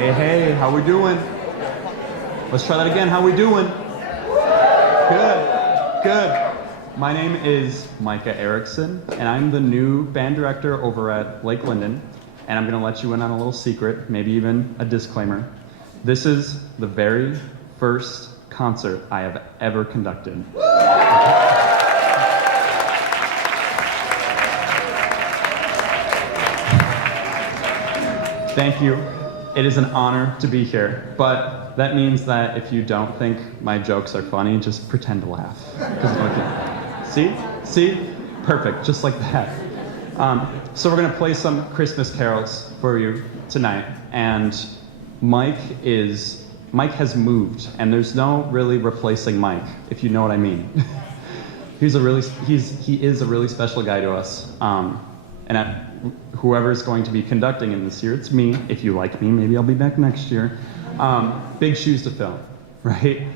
Hey, how we doing? Let's try that again. How we doing? Good. My name is Micah Erickson, and I'm the new band director over at Lake Linden, and I'm gonna let you in on a little secret, maybe even a disclaimer. This is the very first concert I have ever conducted. Thank you. It is an honor to be here, but that means that if you don't think my jokes are funny, just pretend to laugh. Okay. See? Perfect, just like that. So we're gonna play some Christmas carols for you tonight, and Mike has moved, and there's no really replacing Mike, if you know what I mean. He is a really special guy to us, whoever's going to be conducting in this year, it's me. If you like me, maybe I'll be back next year. Big shoes to fill, right?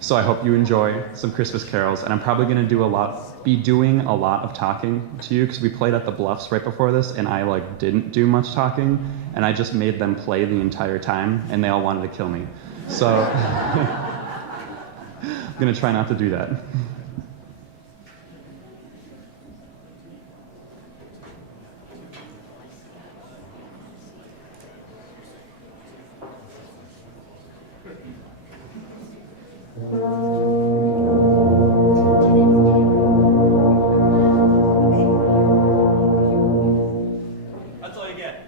So I hope you enjoy some Christmas carols, and I'm probably going to be doing a lot of talking to you, because we played at the Bluffs right before this, and I didn't do much talking, and I just made them play the entire time, and they all wanted to kill me. So I'm going to try not to do that. That's all you get.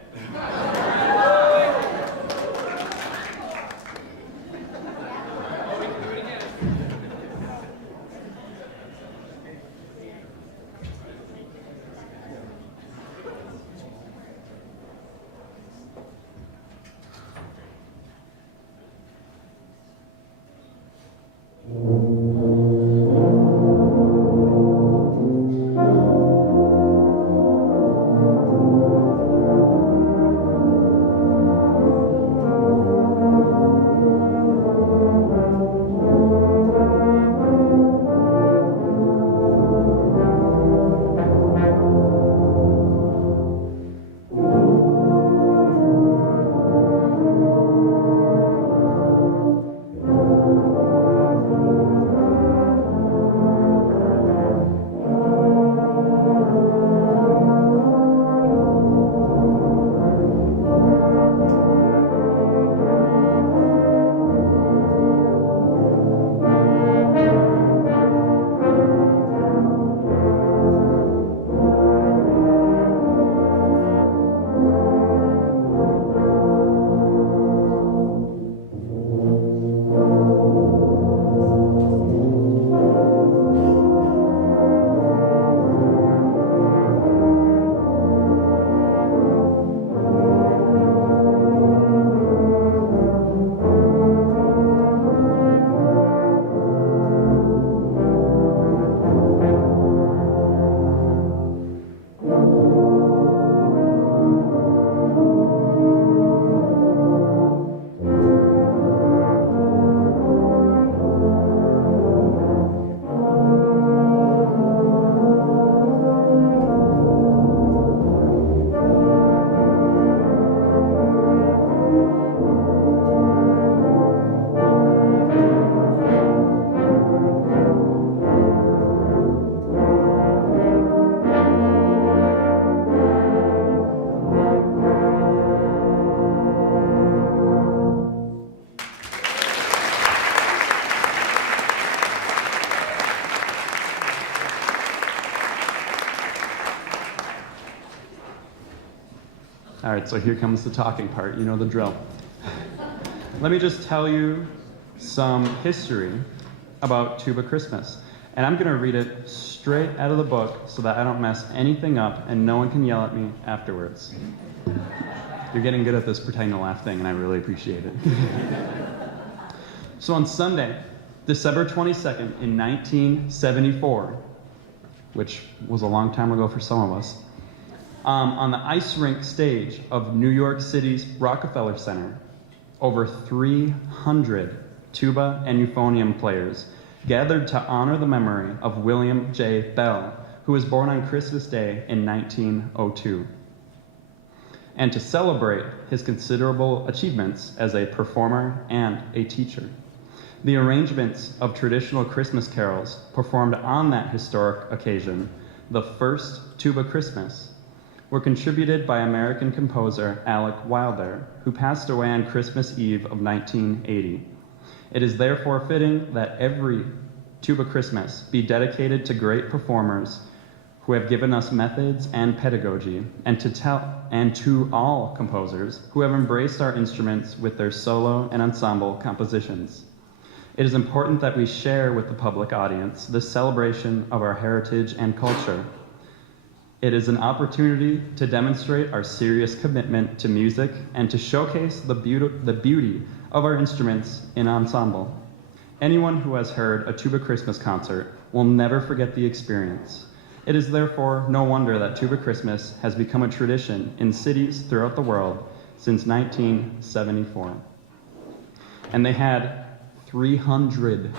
All right, so here comes the talking part. You know the drill. Let me just tell you some history about Tuba Christmas. And I'm gonna read it straight out of the book so that I don't mess anything up and no one can yell at me afterwards. You're getting good at this pretending to laugh thing, and I really appreciate it. So on Sunday, December 22nd in 1974, which was a long time ago for some of us, on the ice rink stage of New York City's Rockefeller Center, over 300 tuba and euphonium players gathered to honor the memory of William J. Bell, who was born on Christmas Day in 1902. and to celebrate his considerable achievements as a performer and a teacher. The arrangements of traditional Christmas carols performed on that historic occasion, the first Tuba Christmas, were contributed by American composer Alec Wilder, who passed away on Christmas Eve of 1980. It is therefore fitting that every Tuba Christmas be dedicated to great performers who have given us methods and pedagogy, and to all composers who have embraced our instruments with their solo and ensemble compositions. It is important that we share with the public audience this celebration of our heritage and culture. It is an opportunity to demonstrate our serious commitment to music and to showcase the beauty of our instruments in ensemble. Anyone who has heard a Tuba Christmas concert will never forget the experience. It is therefore no wonder that Tuba Christmas has become a tradition in cities throughout the world since 1974. And they had 300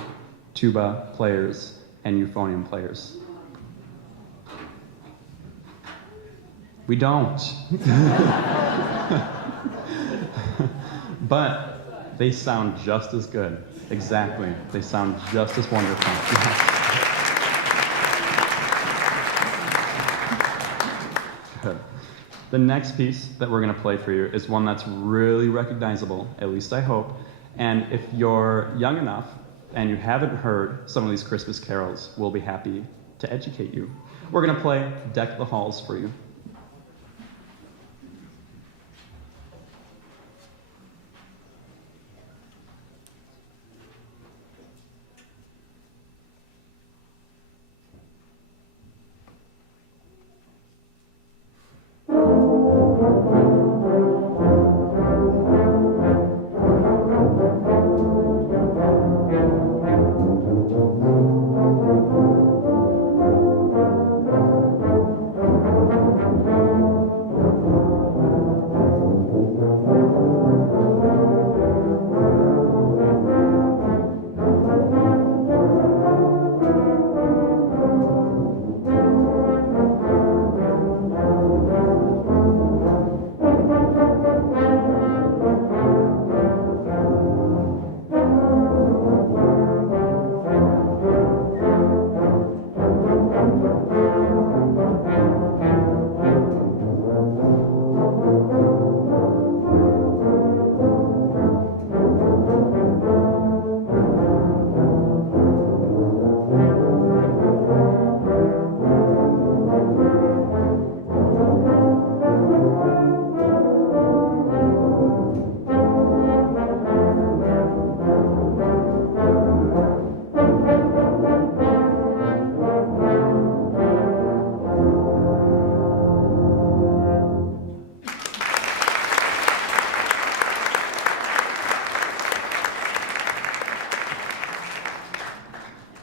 tuba players and euphonium players. We don't. But they sound just as good. Exactly. They sound just as wonderful. Good. The next piece that we're going to play for you is one that's really recognizable, at least I hope. And if you're young enough and you haven't heard some of these Christmas carols, we'll be happy to educate you. We're going to play Deck the Halls for you.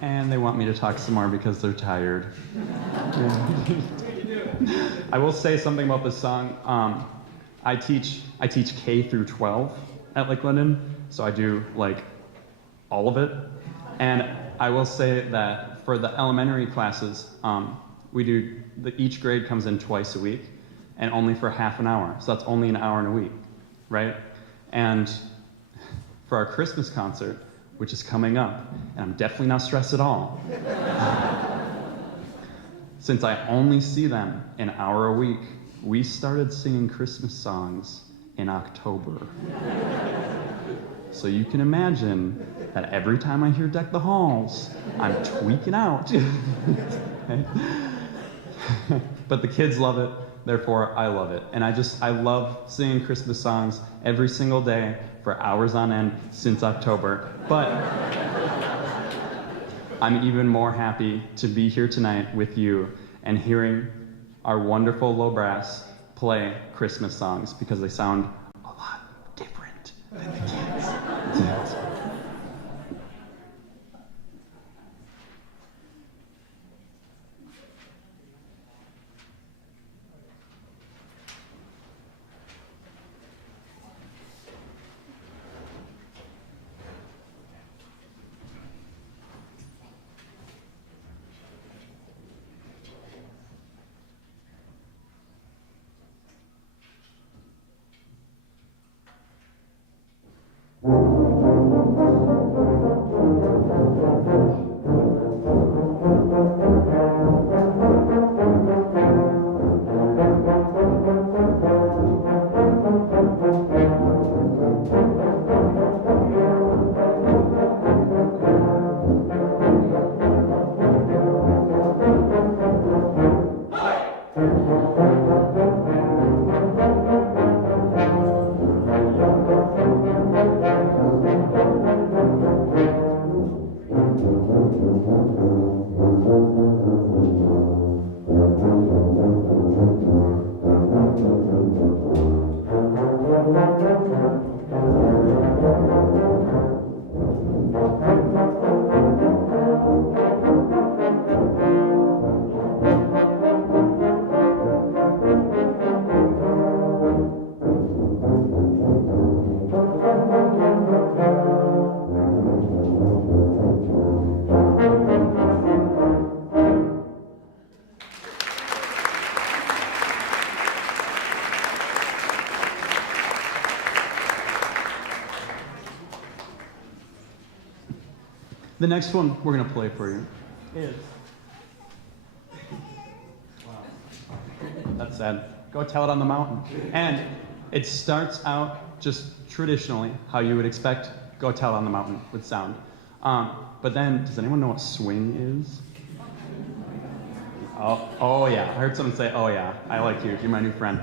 And they want me to talk some more because they're tired. I will say something about this song. I teach K through 12 at Lake London, so I do like all of it. And I will say that for the elementary classes, each grade comes in twice a week, and only for half an hour. So that's only an hour in a week, right? And for our Christmas concert, which is coming up, and I'm definitely not stressed at all. Since I only see them an hour a week, we started singing Christmas songs in October. So you can imagine that every time I hear Deck the Halls, I'm tweaking out. But the kids love it, therefore I love it. And I love singing Christmas songs every single day for hours on end since October. But I'm even more happy to be here tonight with you and hearing our wonderful low brass play Christmas songs because they sound a lot different than the kids. The next one we're going to play for you is... Wow. That's sad. Go Tell It on the Mountain. And it starts out just traditionally how you would expect Go Tell It on the Mountain would sound. But then, does anyone know what swing is? Oh yeah, I heard someone say, oh yeah, I like you, you're my new friend.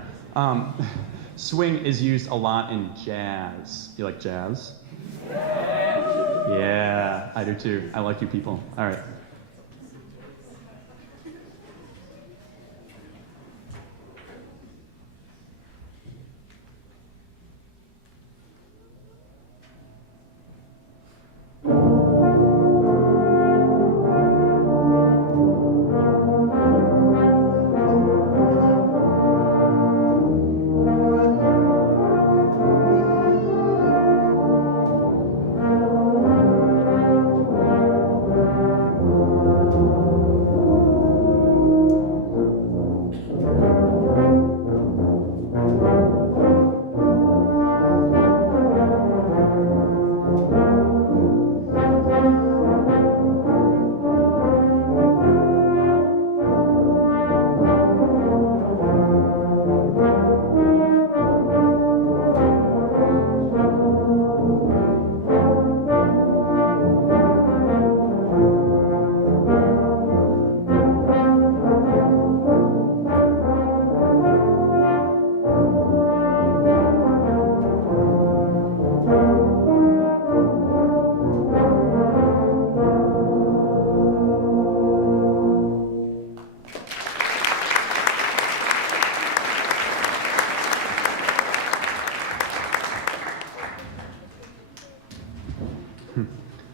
Swing is used a lot in jazz. You like jazz? Yeah, I do too. I like you people. All right.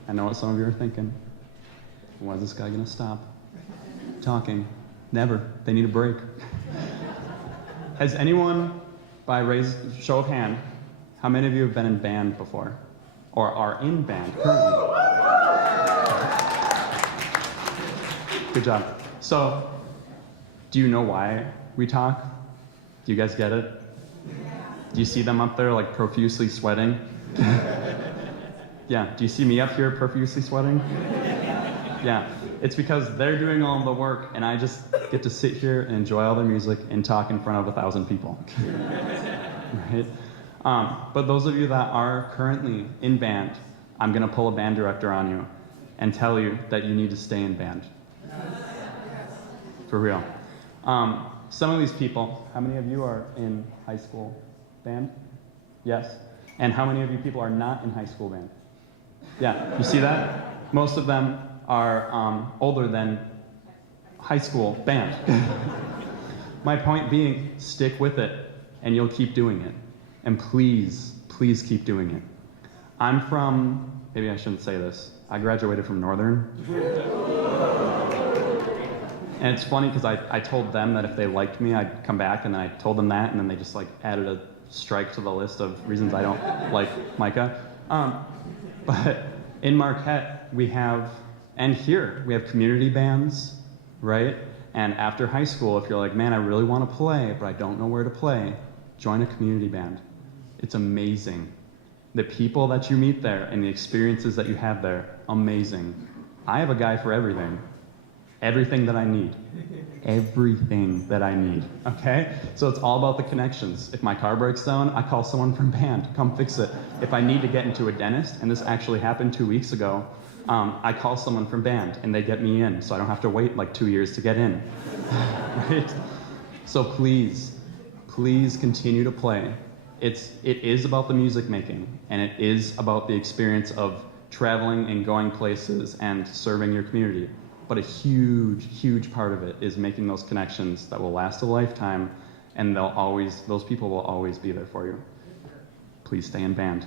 I know what some of you are thinking. When is this guy gonna stop talking? Never. They need a break. Has anyone, by show of hand, how many of you have been in band before? Or are in band currently? Good job. So, do you know why we talk? Do you guys get it? Do you see them up there like profusely sweating? Yeah, do you see me up here profusely sweating? Yeah, it's because they're doing all the work and I just get to sit here and enjoy all their music and talk in front of 1,000 people. Right? But those of you that are currently in band, I'm gonna pull a band director on you and tell you that you need to stay in band. For real. Some of these people, how many of you are in high school band? Yes. And how many of you people are not in high school band? Yeah, you see that? Most of them are older than high school band. My point being, stick with it and you'll keep doing it. And please, please keep doing it. I'm from, maybe I shouldn't say this, I graduated from Northern. And it's funny because I told them that if they liked me, I'd come back, and then I told them that, and then they just like added a strike to the list of reasons I don't like Micah. But in Marquette, we have, and here, we have community bands, right? And after high school, if you're like, man, I really want to play, but I don't know where to play, join a community band. It's amazing. The people that you meet there and the experiences that you have there, amazing. I have a guy for everything. Everything that I need. Everything that I need, okay? So it's all about the connections. If my car breaks down, I call someone from band, come fix it. If I need to get into a dentist, and this actually happened 2 weeks ago, I call someone from band and they get me in, so I don't have to wait like 2 years to get in, right? So please, please continue to play. It is about the music making, and it is about the experience of traveling and going places and serving your community. But a huge, huge part of it is making those connections that will last a lifetime, and those people will always be there for you. Please stay in band.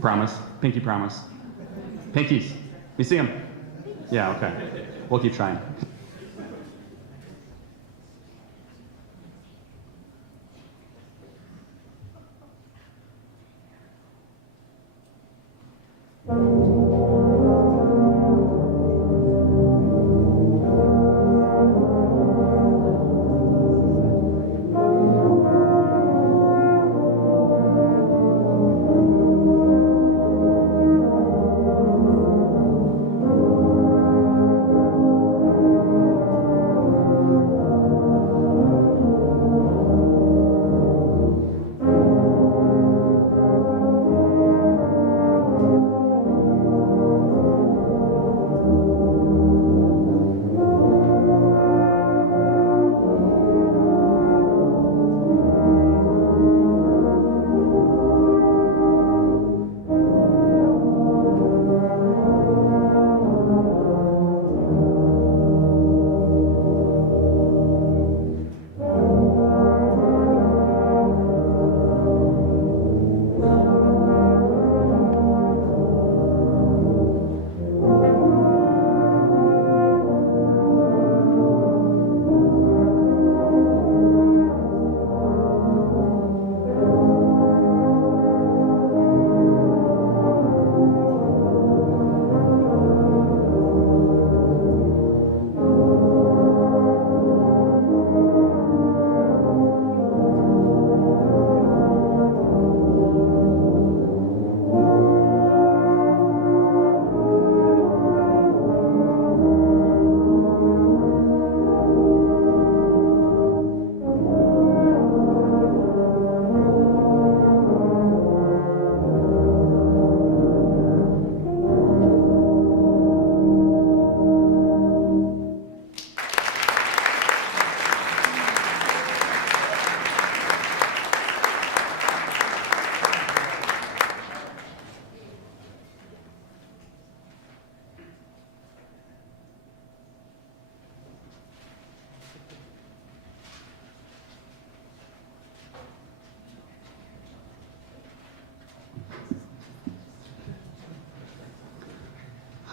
Promise? Pinky promise. Pinkies. You see them? Yeah, okay. We'll keep trying.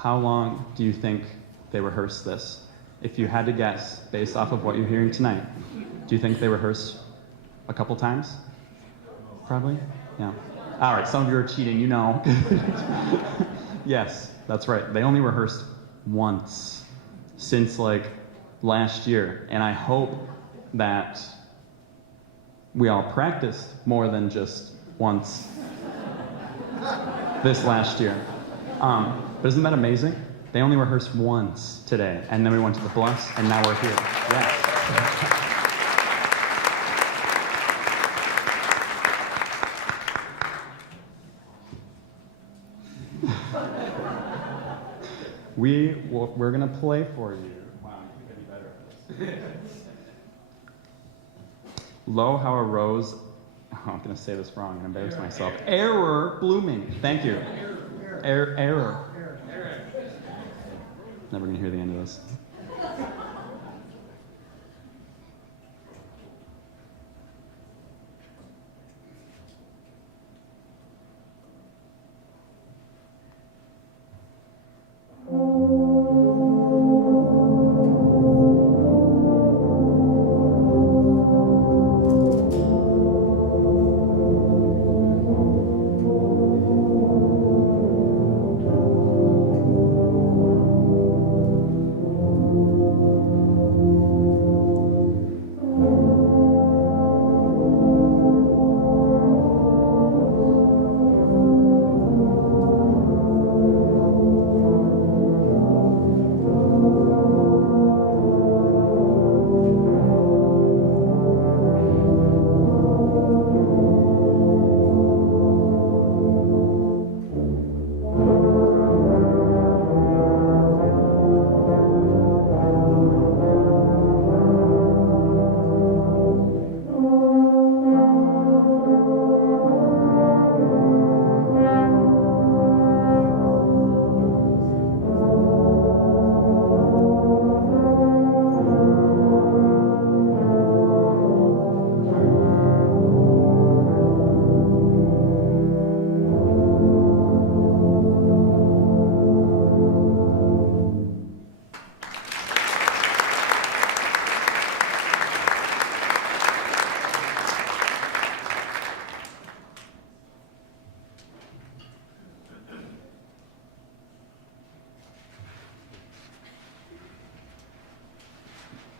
how long do you think they rehearsed this? If you had to guess, based off of what you're hearing tonight, do you think they rehearsed a couple times? Probably? Yeah. All right, some of you are cheating, you know. Yes, that's right. They only rehearsed once since like last year. And I hope that we all practiced more than just once this last year. But isn't that amazing? They only rehearsed once today, and then we went to the bus, and now we're here. Yes. We're gonna play for you. Wow, you could be better at this. Lo, how a rose. Oh, I'm gonna say this wrong and embarrass myself. Error blooming. Thank you. Error. Never gonna hear the end of this.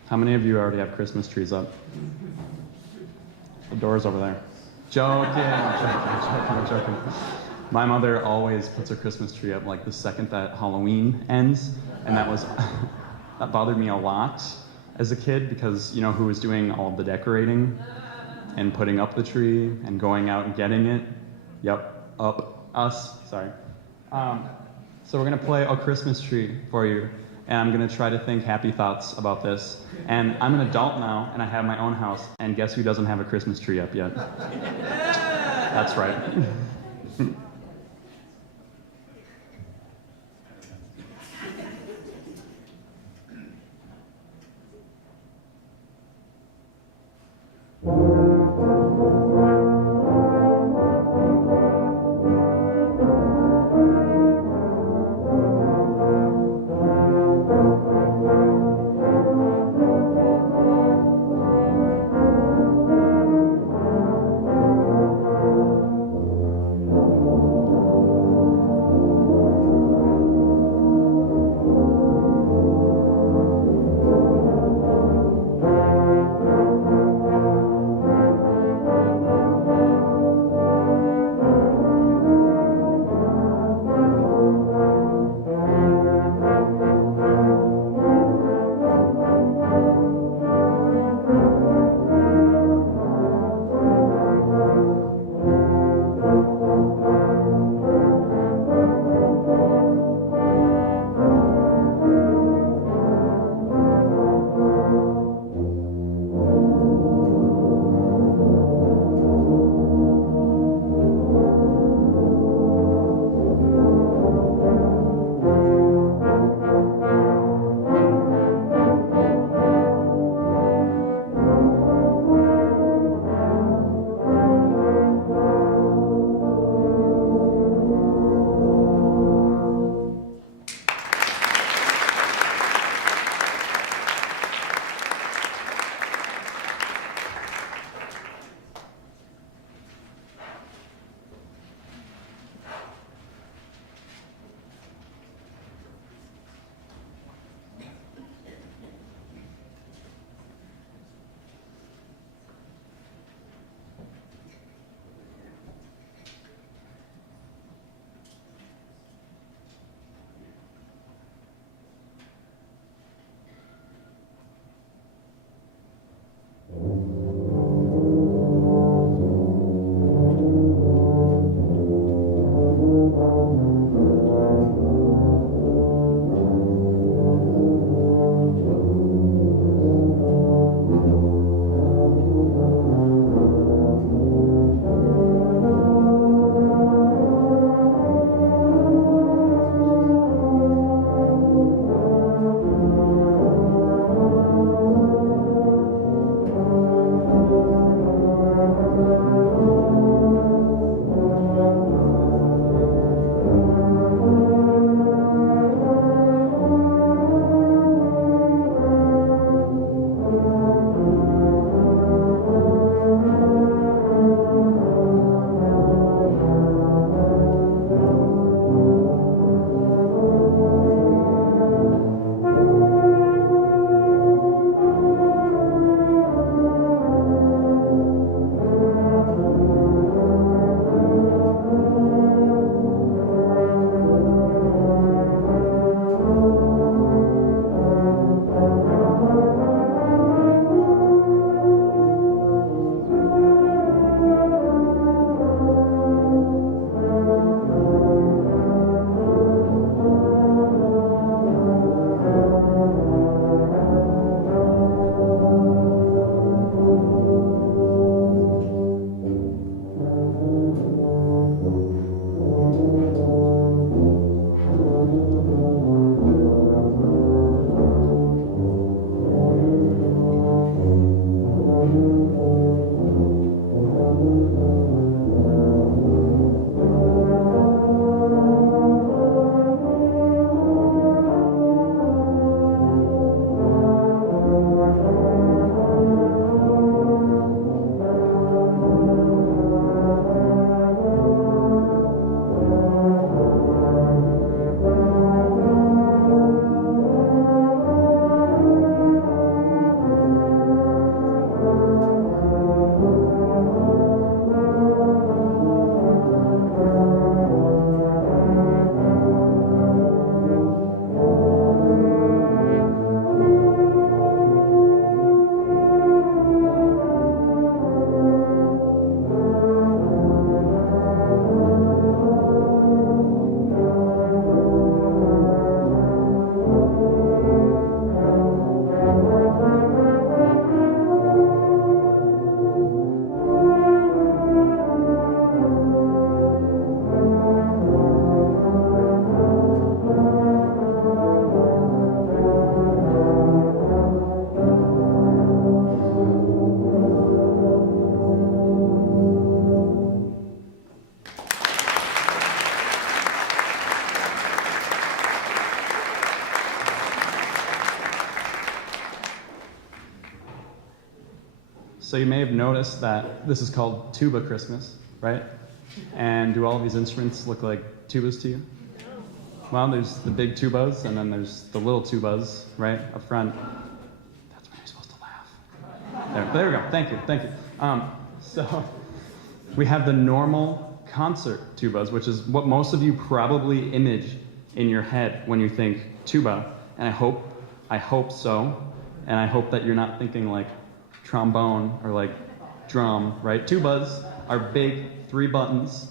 How many of you already have Christmas trees up? The door's over there. Joking. My mother always puts her Christmas tree up like the second that Halloween ends, and that bothered me a lot as a kid because you know who was doing all of the decorating and putting up the tree and going out and getting it? Yep, us, sorry. So we're gonna play A Christmas Tree for you, and I'm gonna try to think happy thoughts about this. And I'm an adult now, and I have my own house, and guess who doesn't have a Christmas tree up yet? That's right. So you may have noticed that this is called Tuba Christmas, right? And do all of these instruments look like tubas to you? Well, there's the big tubas, and then there's the little tubas, right, up front. That's when you're supposed to laugh. There we go. Thank you, thank you. So we have the normal concert tubas, which is what most of you probably image in your head when you think tuba, and I hope so, and I hope that you're not thinking like trombone or like drum, right? Tubas are big 3 buttons.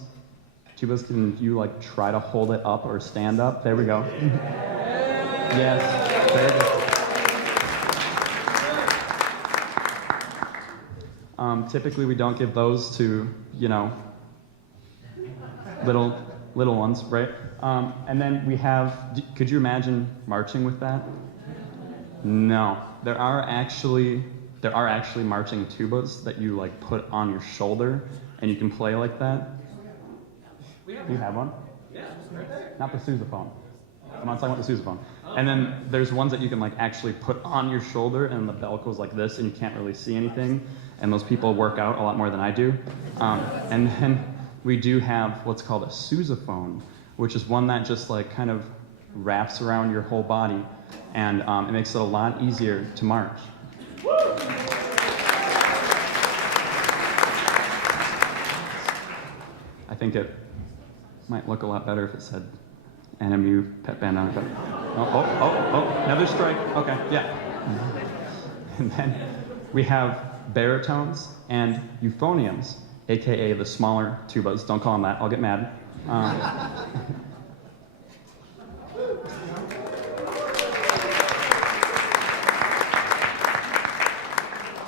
Tubas, can you like try to hold it up or stand up? There we go. Yes, there you go. Typically we don't give those to, you know, little ones, right? And then we have, could you imagine marching with that? No, there are actually marching tubas that you like put on your shoulder and you can play like that. You have one? Yeah. Not the sousaphone. I'm not talking about the sousaphone. And then there's ones that you can like actually put on your shoulder and the bell goes like this and you can't really see anything. And those people work out a lot more than I do. And then we do have what's called a sousaphone, which is one that just like kind of wraps around your whole body, and it makes it a lot easier to march. I think it might look a lot better if it said NMU pet band on it. Oh, another strike. Okay, yeah. And then we have baritones and euphoniums, aka the smaller tubas. Don't call them that, I'll get mad.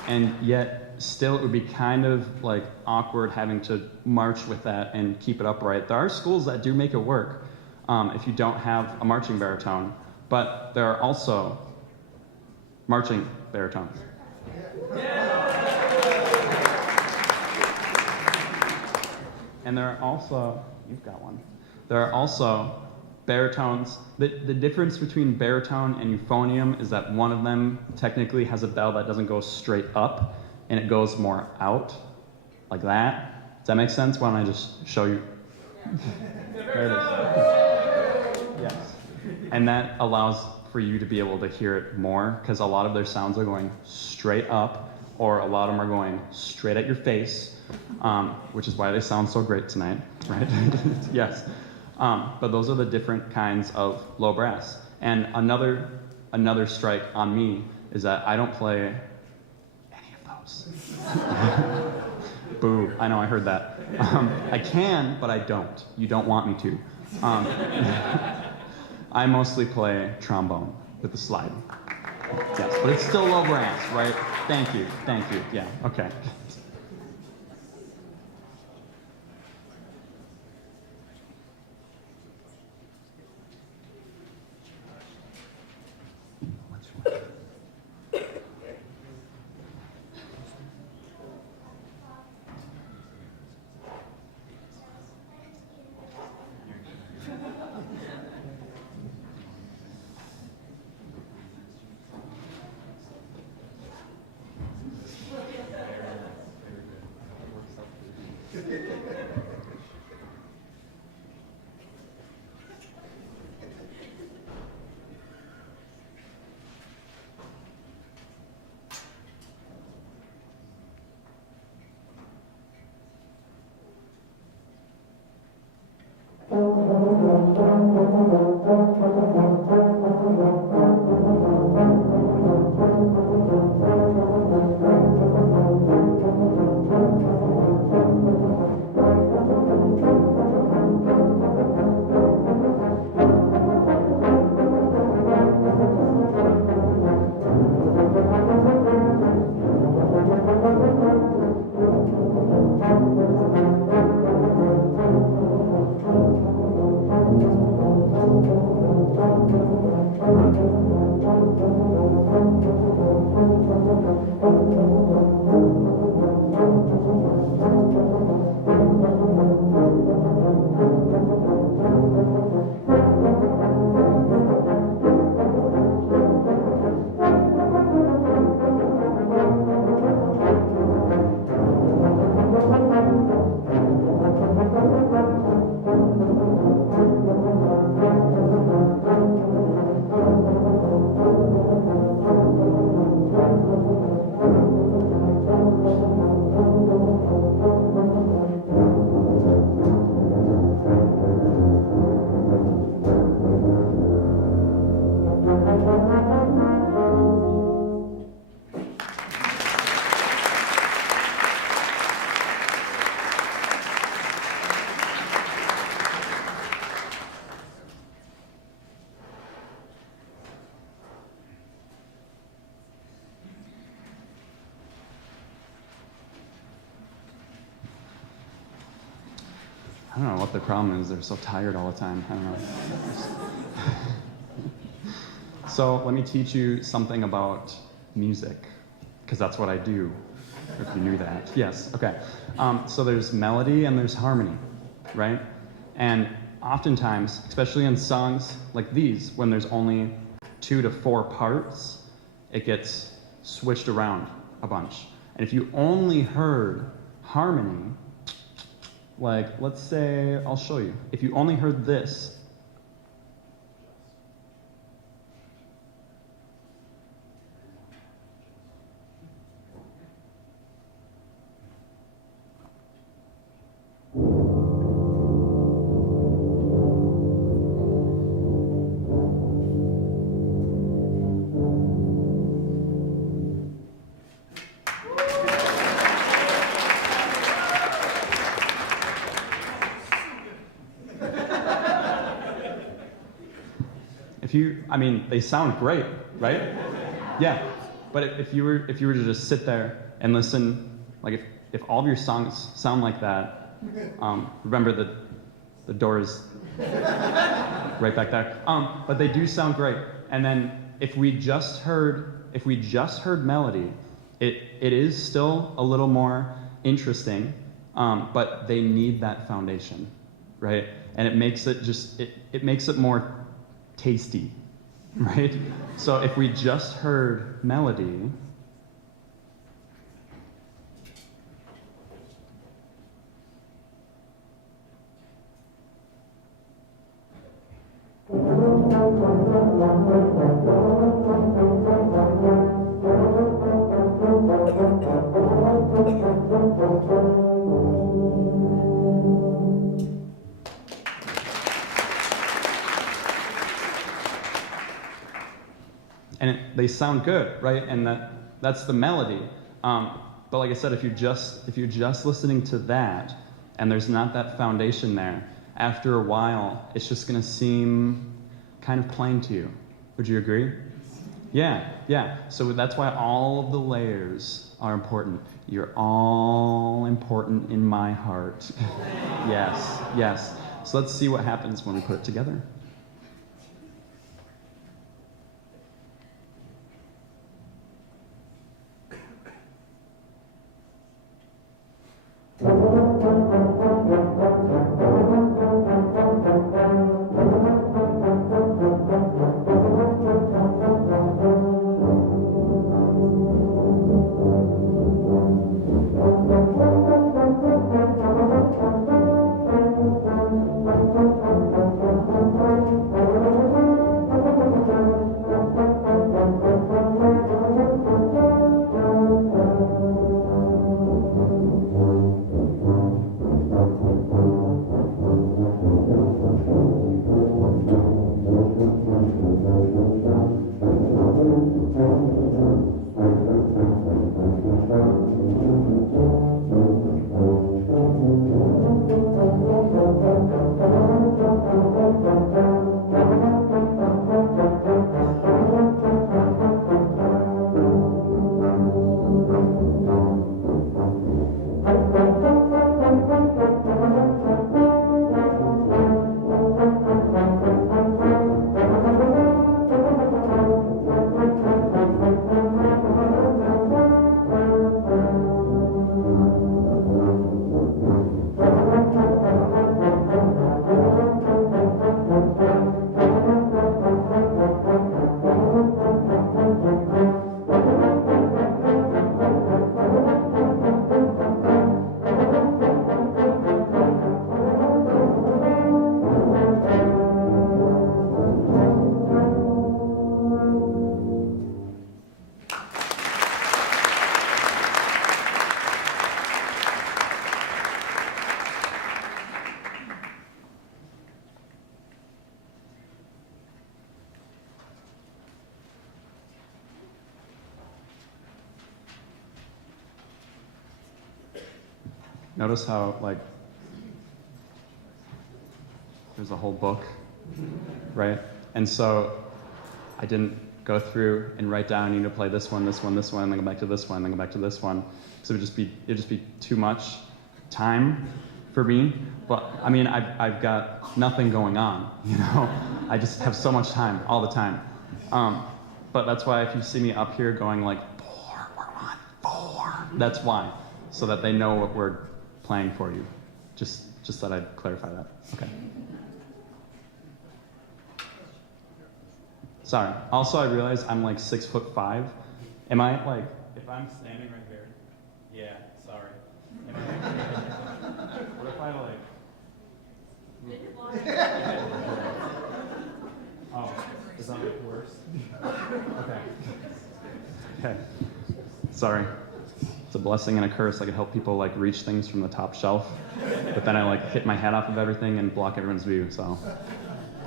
And yet, still, it would be kind of like awkward having to march with that and keep it upright. There are schools that do make it work if you don't have a marching baritone, but there are also marching baritones. And there are also, you've got one, there are also baritones. The difference between baritone and euphonium is that one of them technically has a bell that doesn't go straight up and it goes more out, like that. Does that make sense? Why don't I just show you? There it is. Yes. And that allows for you to be able to hear it more, because a lot of their sounds are going straight up, or a lot of them are going straight at your face, which is why they sound so great tonight, right? Yes. But those are the different kinds of low brass. And another strike on me is that I don't play any of those. Boo, I know, I heard that. I can, but I don't. You don't want me to. I mostly play trombone with the slide. Yes, but it's still low brass, right? Thank you, yeah, okay. I don't know what their problem is. They're so tired all the time. I don't know. So let me teach you something about music, because that's what I do, if you knew that. Yes, okay. So there's melody and there's harmony, right? And oftentimes, especially in songs like these, when there's only 2 to 4 parts, it gets switched around a bunch. And if you only heard harmony, like, let's say, I'll show you. If you only heard this, I mean, they sound great, right? Yeah, but if you were to just sit there and listen, like if all of your songs sound like that, remember the door is right back there. But they do sound great. And then if we just heard melody, it is still a little more interesting, but they need that foundation, right? And it makes it it makes it more tasty, right? So if we just heard melody, and they sound good, right? And that's the melody. But like I said, if you're just listening to that, and there's not that foundation there, after a while, it's just gonna seem kind of plain to you. Would you agree? Yeah. So that's why all of the layers are important. You're all important in my heart. Yes. So let's see what happens when we put it together. Notice how, like, there's a whole book, right? And so I didn't go through and write down, you need to play this one, then go back to this one, then go back to this one. So it'd just be too much time for me. But I mean, I've got nothing going on, you know? I just have so much time, all the time. But that's why if you see me up here going like, 4, we're on 4, that's why. So that they know what we're playing for you. Just thought I'd clarify that. Okay. Sorry. Also, I realize I'm like 6'5". Am I like, if I'm standing right here? Yeah, sorry. What if I like... Oh, does that make it worse? Okay. Okay. Sorry. It's a blessing and a curse. I could help people like reach things from the top shelf, but then I like hit my head off of everything and block everyone's view, so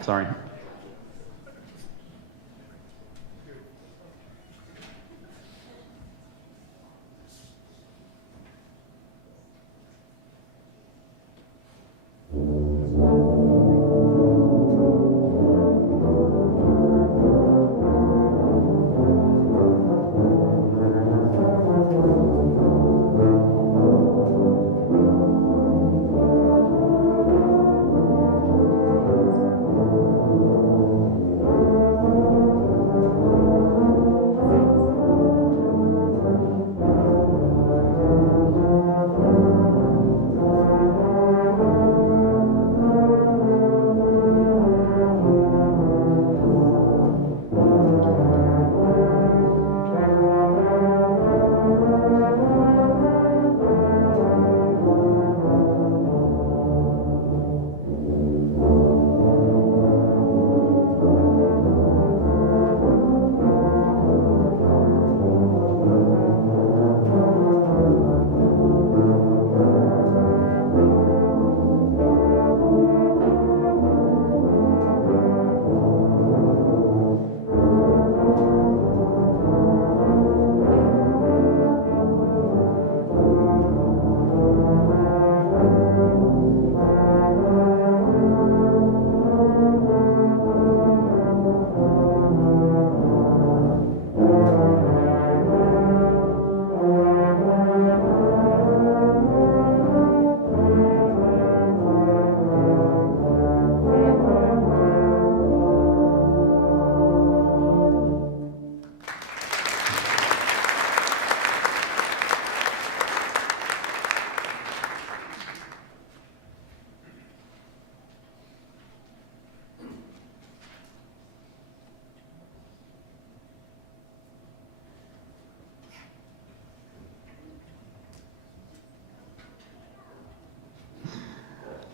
sorry.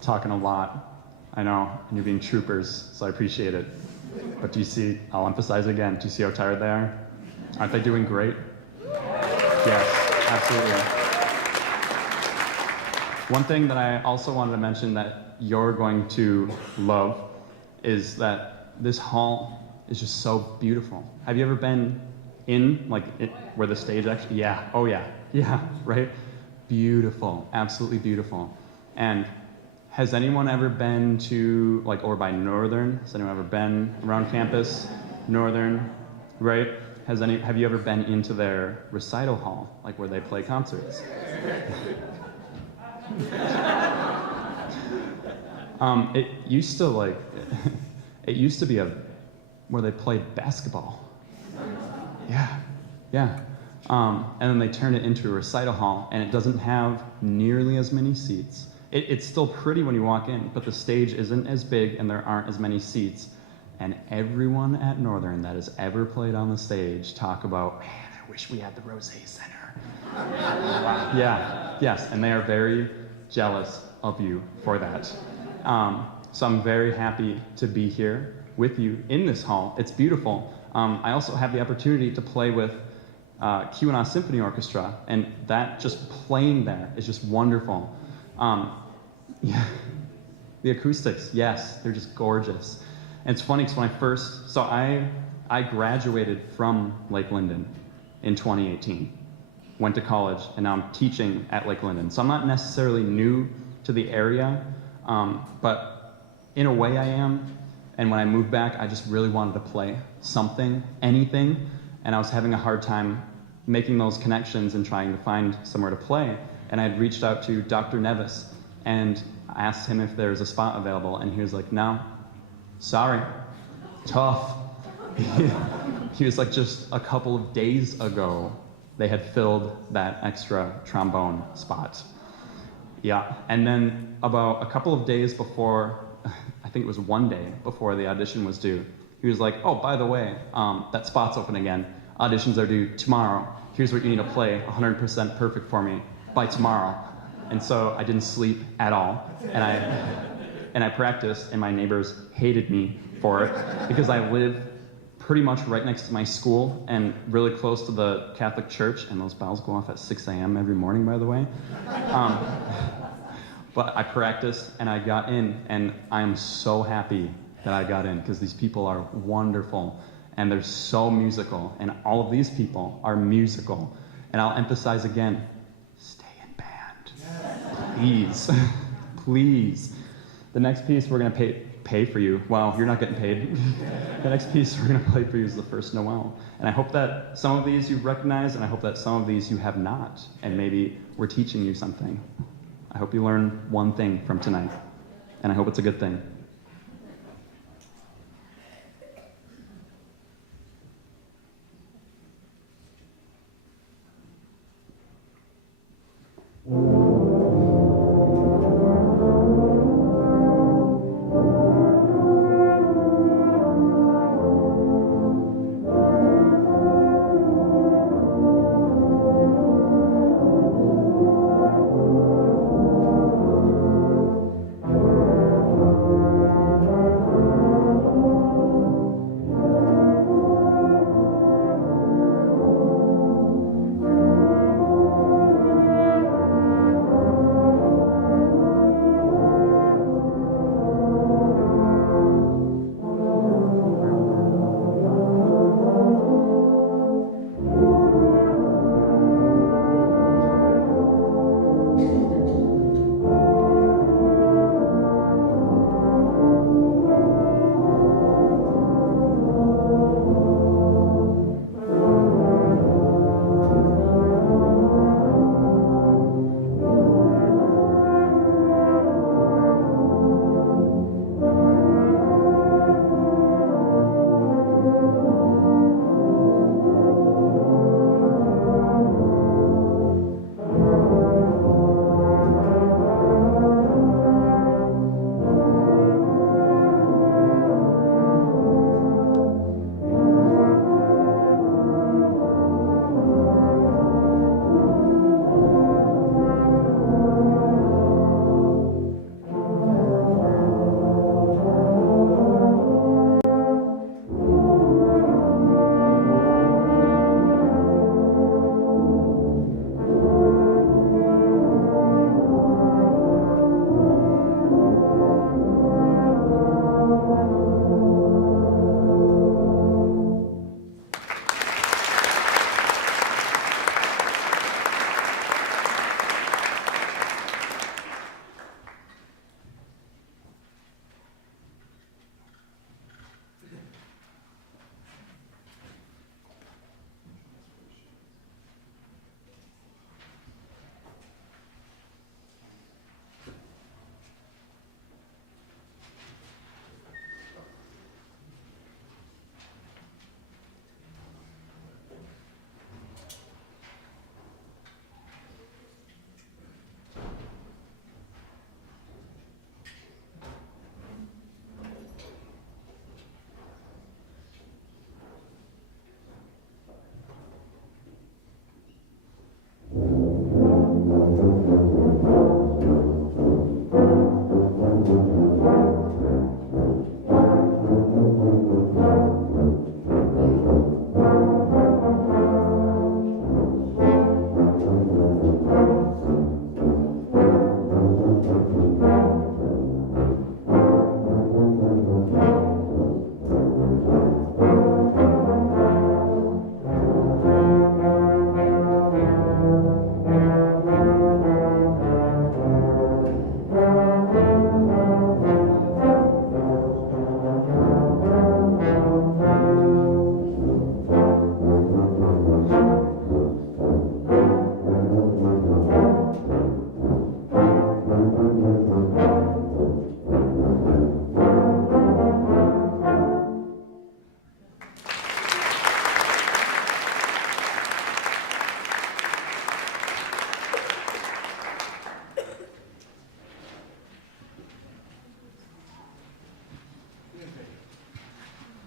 Talking a lot, I know, and you're being troopers, so I appreciate it. But do you see, I'll emphasize again, do you see how tired they are? Aren't they doing great? Yes, absolutely. One thing that I also wanted to mention that you're going to love is that this hall is just so beautiful. Have you ever been in, like, where the stage actually, yeah, oh yeah, right? Beautiful, absolutely beautiful. And has anyone ever been to, like, or by Northern? Has anyone ever been around campus? Northern, right? Have you ever been into their recital hall, like where they play concerts? It used to be where they played basketball. Yeah. And then they turned it into a recital hall, and it doesn't have nearly as many seats. It's still pretty when you walk in, but the stage isn't as big and there aren't as many seats. And everyone at Northern that has ever played on the stage talk about, man, I wish we had the Rose Center. Yes, and they are very jealous of you for that. So I'm very happy to be here with you in this hall. It's beautiful. I also have the opportunity to play with Q&A Symphony Orchestra, and that just playing there is just wonderful. Yeah, the acoustics, yes, they're just gorgeous. And it's funny because when I graduated from Lake Linden in 2018, went to college, and now I'm teaching at Lake Linden. So I'm not necessarily new to the area, but in a way I am. And when I moved back, I just really wanted to play something, anything, and I was having a hard time making those connections and trying to find somewhere to play. And I had reached out to Dr. Nevis, And I asked him if there's a spot available, and he was like, no, sorry, tough. He was like, just a couple of days ago, they had filled that extra trombone spot. Yeah, and then about a couple of days before, I think it was one day before the audition was due, he was like, oh, by the way, that spot's open again. Auditions are due tomorrow. Here's what you need to play 100% perfect for me by tomorrow. And so I didn't sleep at all, and I practiced, and my neighbors hated me for it because I live pretty much right next to my school and really close to the Catholic church, and those bells go off at 6 a.m. every morning, by the way. But I practiced, and I got in, and I'm so happy that I got in, because these people are wonderful, and they're so musical, and all of these people are musical. And I'll emphasize again, stay in band. Please. Please. The next piece we're going to pay for you. Well, you're not getting paid. The next piece we're going to play for you is the first Noel. And I hope that some of these you've recognized, and I hope that some of these you have not, and maybe we're teaching you something. I hope you learn one thing from tonight, and I hope it's a good thing.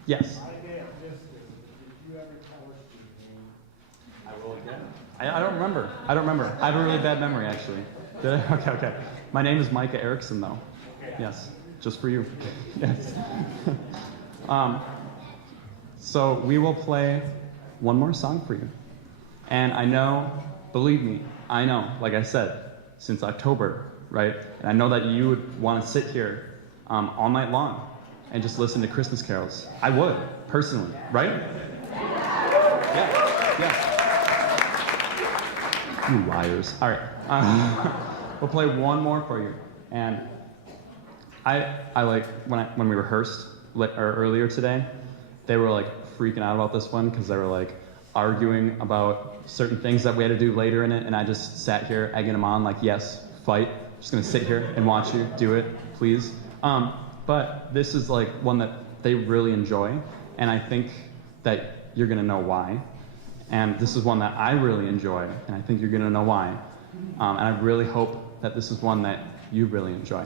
Yes. I may have missed it. Did you ever tell us your name? I will again. I don't remember. I don't remember. I have a really bad memory, actually. Did I? Okay, okay. My name is Micah Erickson, though. Okay. Yes, just for you. Yes. So we will play one more song for you. And I know, believe me, I know, like I said, since October, right? And I know that you would want to sit here all night long and just listen to Christmas carols. I would, personally, right? Yeah, yeah. You liars. All right. We'll play one more for you. And I like, when we rehearsed earlier today, they were like freaking out about this one because they were like arguing about certain things that we had to do later in it, and I just sat here egging them on like, yes, fight. I'm just gonna sit here and watch you do it, please. But this is like one that they really enjoy, and I think that you're gonna know why. And this is one that I really enjoy, and I think you're gonna know why. And I really hope that this is one that you really enjoy.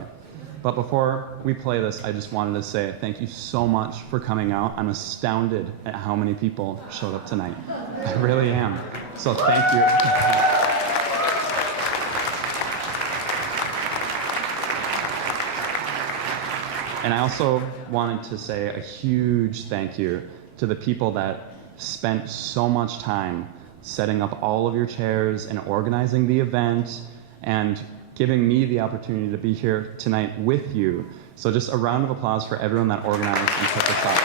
But before we play this, I just wanted to say thank you so much for coming out. I'm astounded at how many people showed up tonight. I really am. So thank you. And I also wanted to say a huge thank you to the people that spent so much time setting up all of your chairs and organizing the event and giving me the opportunity to be here tonight with you. So just a round of applause for everyone that organized and put this up.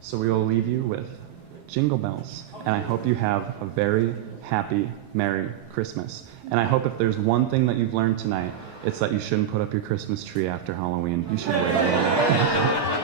So we will leave you with Jingle Bells, and I hope you have a very happy, Merry Christmas. And I hope if there's one thing that you've learned tonight, it's that you shouldn't put up your Christmas tree after Halloween. You should wait a little.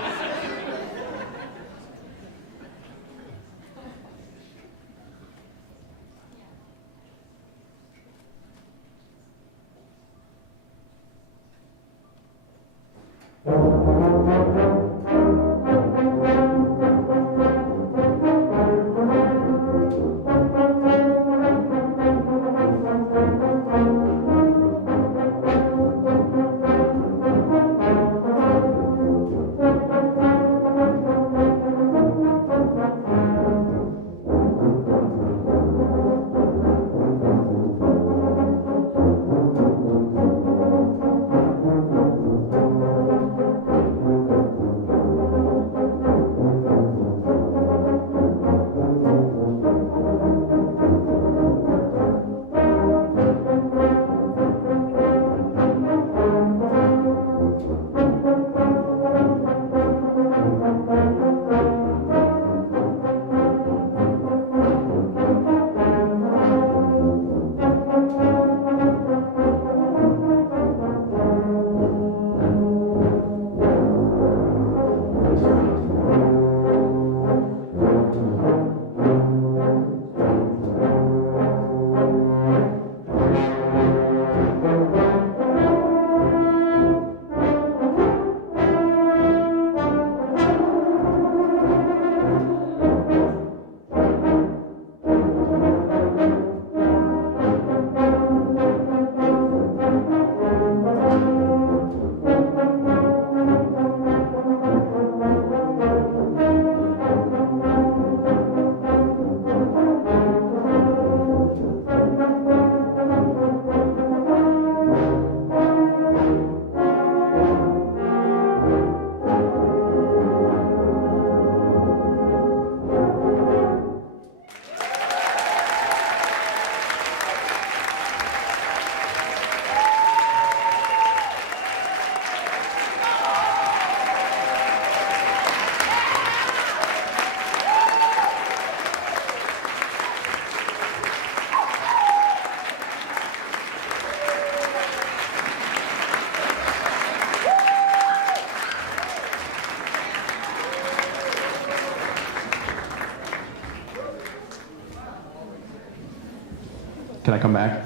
Can I come back?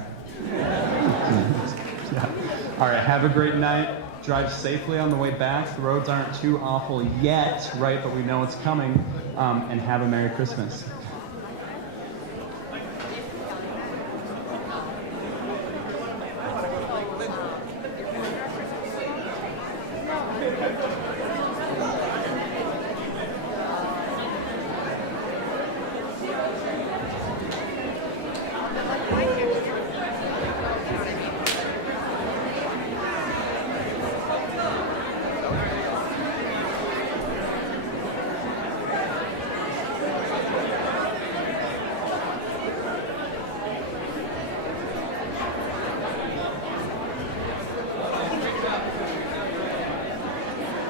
Yeah. All right, have a great night. Drive safely on the way back. The roads aren't too awful yet, right? But we know it's coming. And have a Merry Christmas.